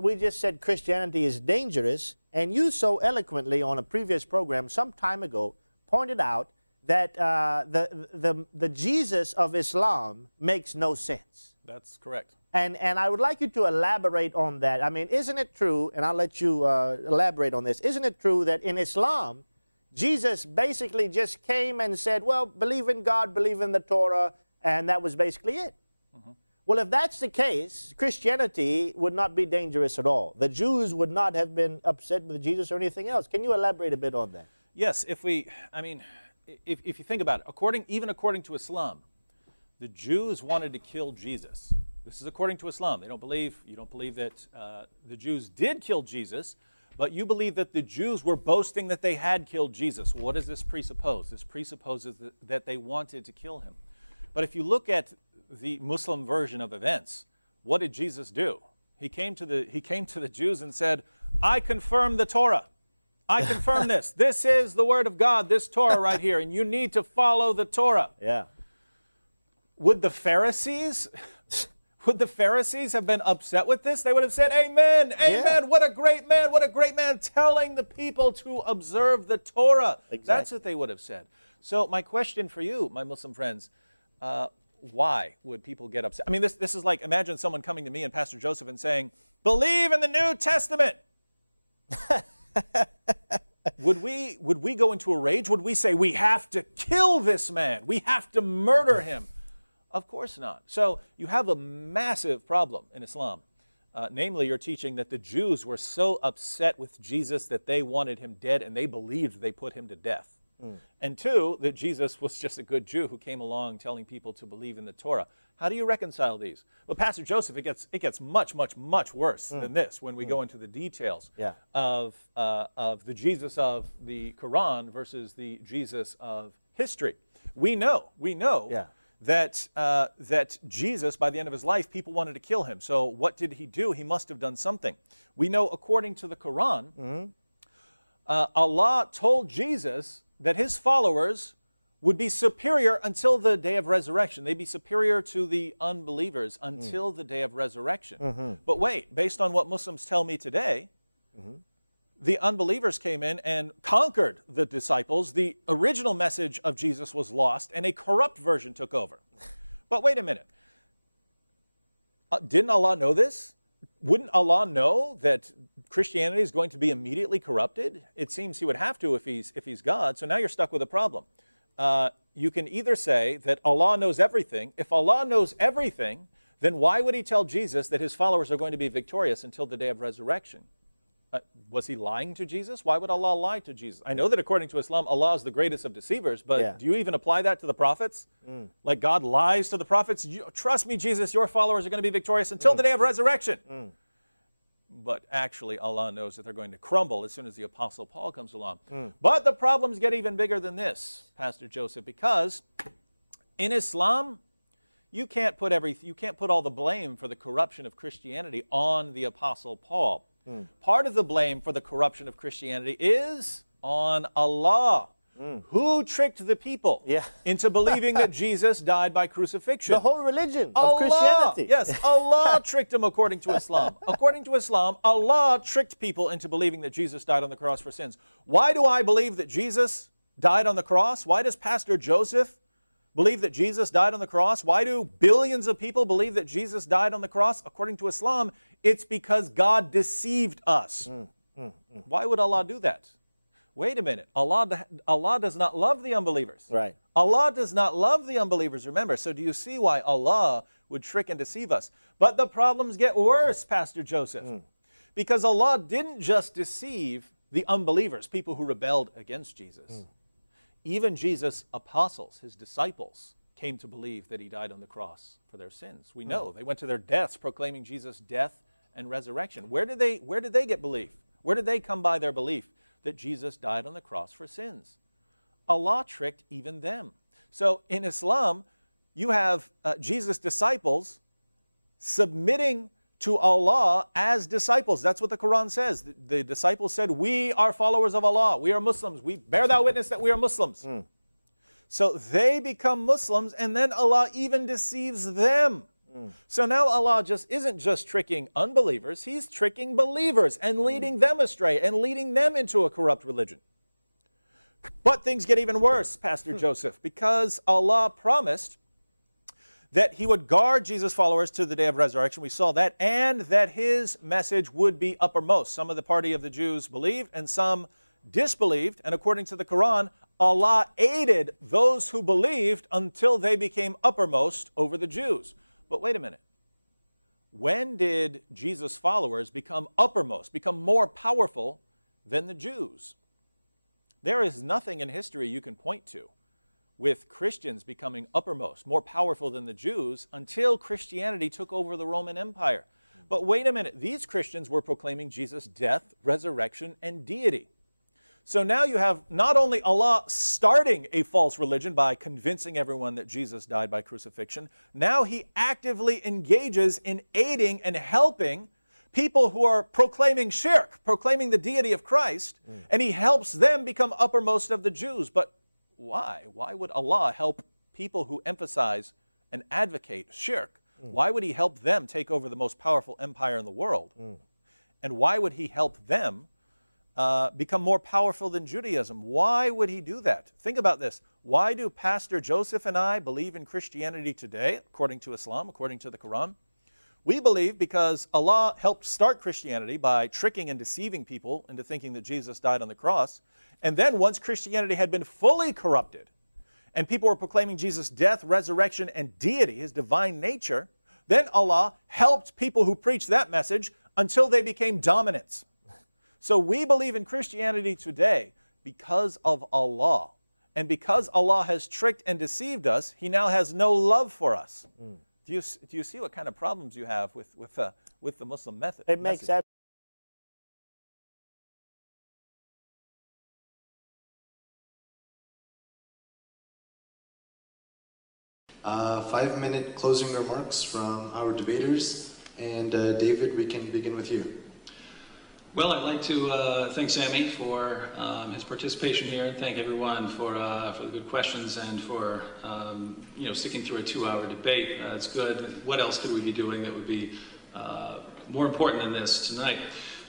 we just said Christianity is dangerous, and you so eloquently on a previous program some time ago pointed out that the Jesus of Islam makes no sense. That's correct. And I would like you to elaborate on that. I mean, isn't it true, and I'll let you elaborate on this, isn't it true that in Islam, Jesus basically just came and said, well, believe in God, believe in the Torah, and that was basically it? Mm-hmm. Well, if that's the case, Christianity would not be dangerous at all. The Jews would not have been upset with Jesus or anything else. Can you elaborate a bit on that? Yes, if you think about it, even according to Islam, the Jews wanted to kill Jesus. This is according to Islam. You don't believe that the Jews did kill Jesus, but you believe that the Jews were boasting that they had killed Jesus. What does this presuppose? This presupposes that they wanted to kill him. But if you look at the Muslim version of events, what did Jesus do? He came to the Jews and said, I confirm the Torah. I confirm this. This is the word of God, this Torah right here, and you need to follow the Torah. Yeah. Would the Pharisees have been upset with this? They would have said, amen, amen, yeah. What a great man, telling the people to observe the Torah. Exactly. That's what they would have said. So my question for you, my Muslim friends, why would people get upset? I mean, this is like, imagine someone coming to me and Pastor Joseph and saying, believe in the New Testament. Would we go into a rage? Would we say, we have to kill this man? We have to murder him? Of course not. So you have a massive problem in Islam. Namely, you're teaching that the Jews were so upset with Jesus that they wanted him dead and they believed they put him to death. And two, that Jesus was just a good Jew who came along telling people to believe in the Torah. How do you reconcile these? Well, Pastor Joseph, it gets much, much, much worse than this when we go into the details of the Jesus of the Quran versus the Jesus of history. We know that Jesus, by the end of his life, people wanted to kill him. So what did he do? He must have done something. We know, according to the Quran, Allah told Jesus that his followers would be superior until the day of resurrection. They'd be superior to the unbelievers until the day of resurrection. But wait, based on what Muslims tell me today, the unbelievers came in and conquered the disciples. The original message of Jesus was lost, and a corrupt version took over. But wait a minute. Didn't Allah know this? Wouldn't Allah know that Christianity is going to be immediately corrupted? It seems he would have to if he's God. So now you're stuck with a problem. You can either say that Allah knows everything. If Allah knows everything, then why would he tell Jesus that his followers are going to be victorious until the day of resurrection? Was he lying to Jesus? Why would Allah lie to Jesus? I know that according to Islam, Allah is the greatest of deceivers, but do you even apply that to the prophets? Like God lies to the prophets? Trust me, Jesus, your followers are going to be victorious until the day of resurrection. But actually, Allah knows that they're going to crumble as soon as the Apostle Paul comes along. But the problems get even bigger than this, Pastor Joseph, because in Islam, you can't put all the blame for the corruption of Christianity on the Apostle Paul. Part of the blame for the corruption of Christianity is on Allah, who tricked the people into believing that Jesus died by crucifixion. The whole religion of Christianity. Yes, Allah tricked them according to Islam. According to Islam, Allah tricked people into believing that Jesus died on the cross for sins. Why do I believe that Jesus died on the cross? Why does Pastor Joseph believe that Jesus died on the cross? Why do billions of people believe that Jesus died on the cross? According to Islam, it's because God deceived us. Why would Allah do that? Wait a minute. Allah does not love the unbelievers. Right. Allah does not love the unbelievers, remember. So do you see why Allah would trick and deceive us? But the problems get worse, Pastor Joseph. Because Allah didn't just deceive the unbelievers, people who rebelled against Jesus. Even Jesus' apostles, his disciples, came to believe that he died on the cross for their sins. We know they went to their deaths proclaiming Jesus' death and resurrection. Where did they get belief? Where did they come by their belief that Jesus died on the cross for sins? Allah tricked even them. So in Islam, you have Jesus' disciples submitting to Allah as disciples. That's what the Quran says. The disciples said, we are followers of Allah. We are Muslims. We bear thou witness that we are Muslims. So they become Muslims, and then Allah even deceives them So now Allah isn't just tricking unbelievers, he's tricking believers and leading them astray and leading them into a corrupt religion. But things get even worse, Pastor Joseph, because Allah promised that he would guard Jesus' followers to the day of resurrection. We saw that, and that his message would be uppermost. Some of the party of the Jews believed and some disbelieved, and according to the Quran, Allah aided those who believed until they became uppermost over the Jews. But wait a minute. When did Jesus' followers become uppermost, become more powerful than the Jews? There is nothing in history you can point to with Christians becoming uppermost, more powerful than the Jews, until Christianity took over the Roman Empire. But wait a minute, these Christians were proclaiming Jesus' death, resurrection, and deity. So now you have not only Allah starting a false religion by convincing everyone that Jesus died by crucifixion, now he actively engages in aiding and helping people who are proclaiming shirk, proclaiming the deity of Christ, and he helps them become uppermost of the Jews. But why? Why would Allah help people who emphasize and advocate shirk? Why would he help them take over the most powerful empire in the world? And why would he help them become more powerful than Judaism? Why would he do that? Think about this. Why do Pastor Joseph and I believe in Christianity today, according to Islam, according to the Quran? We believe because Allah helped start Christianity by tricking and deceiving people into thinking that Jesus died on the cross. And then once Christianity had been fully corrupted and people were proclaiming Jesus' death, resurrection, and deity, his divine nature, then Allah helped people who preached that message until they became dominant. So we believe in Christianity today because of Allah. And because Allah has tricked and deceived us, he now has no love for us. Do you see what kind of problems you have with the Muslim method? It makes that. Five-minute closing remarks from our debaters. And David, we can begin with you. Well, I'd like to thank Sammy for his participation here, and thank everyone for the good questions and for sticking through a 2-hour debate. It's good. What else could we be doing that would be more important than this tonight?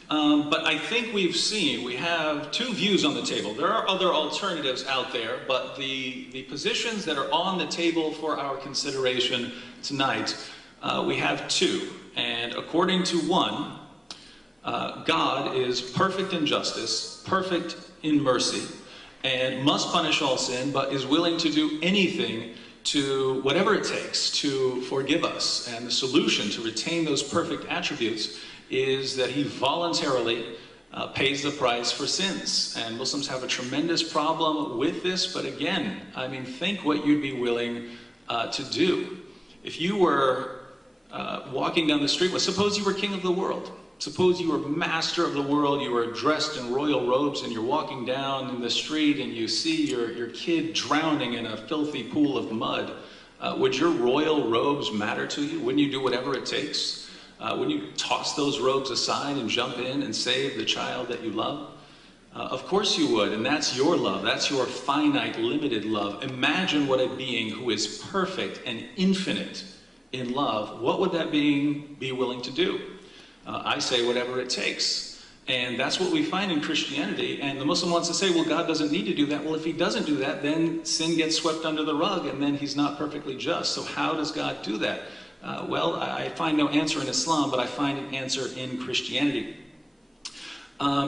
But I think we have two views on the table. There are other alternatives out there, but the positions that are on the table for our consideration tonight, we have two. And according to one, God is perfect in justice, perfect in mercy, and must punish all sin, but is willing to do anything, to whatever it takes, to forgive us. And the solution to retain those perfect attributes is that he voluntarily pays the price for sins. And Muslims have a tremendous problem with this, but again, I mean, think what you'd be willing to do. If you were walking down the street, well, suppose you were king of the world. Suppose you were master of the world, you were dressed in royal robes, and you're walking down in the street and you see your kid drowning in a filthy pool of mud. Would your royal robes matter to you? Wouldn't you do whatever it takes? Wouldn't you toss those robes aside and jump in and save the child that you love? Of course you would, and that's your love. That's your finite, limited love. Imagine what a being who is perfect and infinite in love, what would that being be willing to do? I say whatever it takes. And that's what we find in Christianity. And the Muslim wants to say, well, God doesn't need to do that. Well, if he doesn't do that, then sin gets swept under the rug, and then he's not perfectly just. So how does God do that? Well, I find no answer in Islam, but I find an answer in Christianity.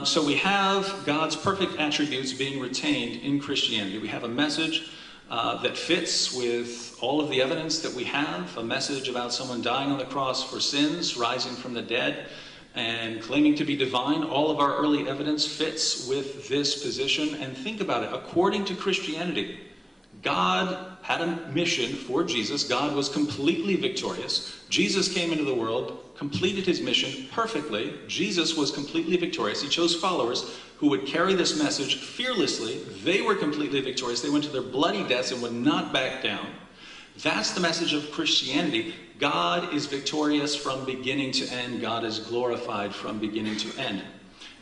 So we have God's perfect attributes being retained in Christianity. We have a message that fits with all of the evidence that we have, a message about someone dying on the cross for sins, rising from the dead, and claiming to be divine. All of our early evidence fits with this position. And think about it. According to Christianity, God had a mission for Jesus. God was completely victorious. Jesus came into the world, completed his mission perfectly. Jesus was completely victorious. He chose followers who would carry this message fearlessly. They were completely victorious. They went to their bloody deaths and would not back down. That's the message of Christianity. God is victorious from beginning to end. God is glorified from beginning to end.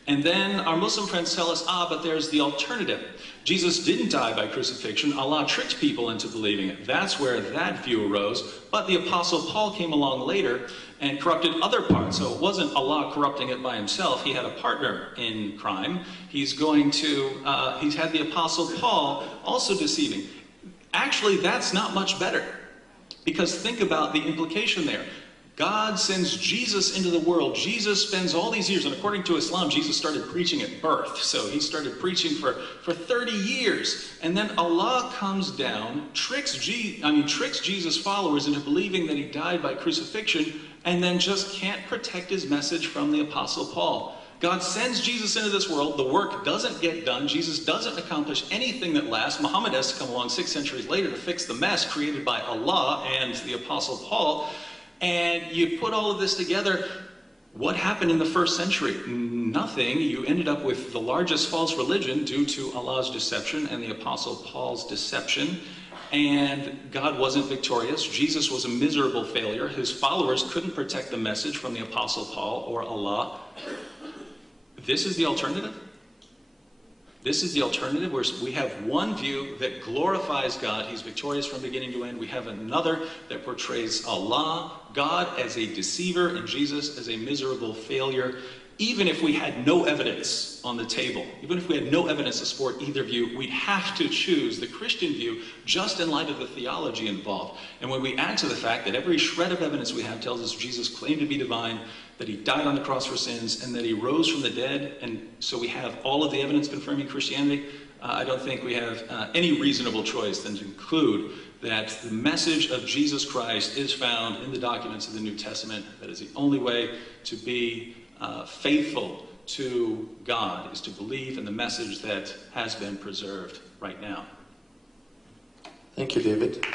And then our Muslim friends tell us, but there's the alternative. Jesus didn't die by crucifixion. Allah tricked people into believing it. That's where that view arose. But the Apostle Paul came along later and corrupted other parts. So it wasn't Allah corrupting it by himself. He had a partner in crime. He's had the Apostle Paul also deceiving. Actually, that's not much better. Because think about the implication there. God sends Jesus into the world. Jesus spends all these years, and according to Islam, Jesus started preaching at birth. So he started preaching for 30 years. And then Allah comes down, tricks Jesus' followers into believing that he died by crucifixion, and then just can't protect his message from the Apostle Paul. God sends Jesus into this world. The work doesn't get done. Jesus doesn't accomplish anything that lasts. Muhammad has to come along 6 centuries later to fix the mess created by Allah and the Apostle Paul. And you put all of this together, what happened in the first century? Nothing. You ended up with the largest false religion due to Allah's deception and the Apostle Paul's deception. And God wasn't victorious. Jesus was a miserable failure. His followers couldn't protect the message from the Apostle Paul or Allah. This is the alternative. This is the alternative, where we have one view that glorifies God. He's victorious from beginning to end. We have another that portrays Allah, God, as a deceiver, and Jesus as a miserable failure. Even if we had no evidence on the table, even if we had no evidence to support either view, we'd have to choose the Christian view just in light of the theology involved. And when we add to the fact that every shred of evidence we have tells us Jesus claimed to be divine, that he died on the cross for sins, and that he rose from the dead, and so we have all of the evidence confirming Christianity, I don't think we have any reasonable choice than to conclude that the message of Jesus Christ is found in the documents of the New Testament. That is the only way to be faithful to God, is to believe in the message that has been preserved right now. Thank you, David.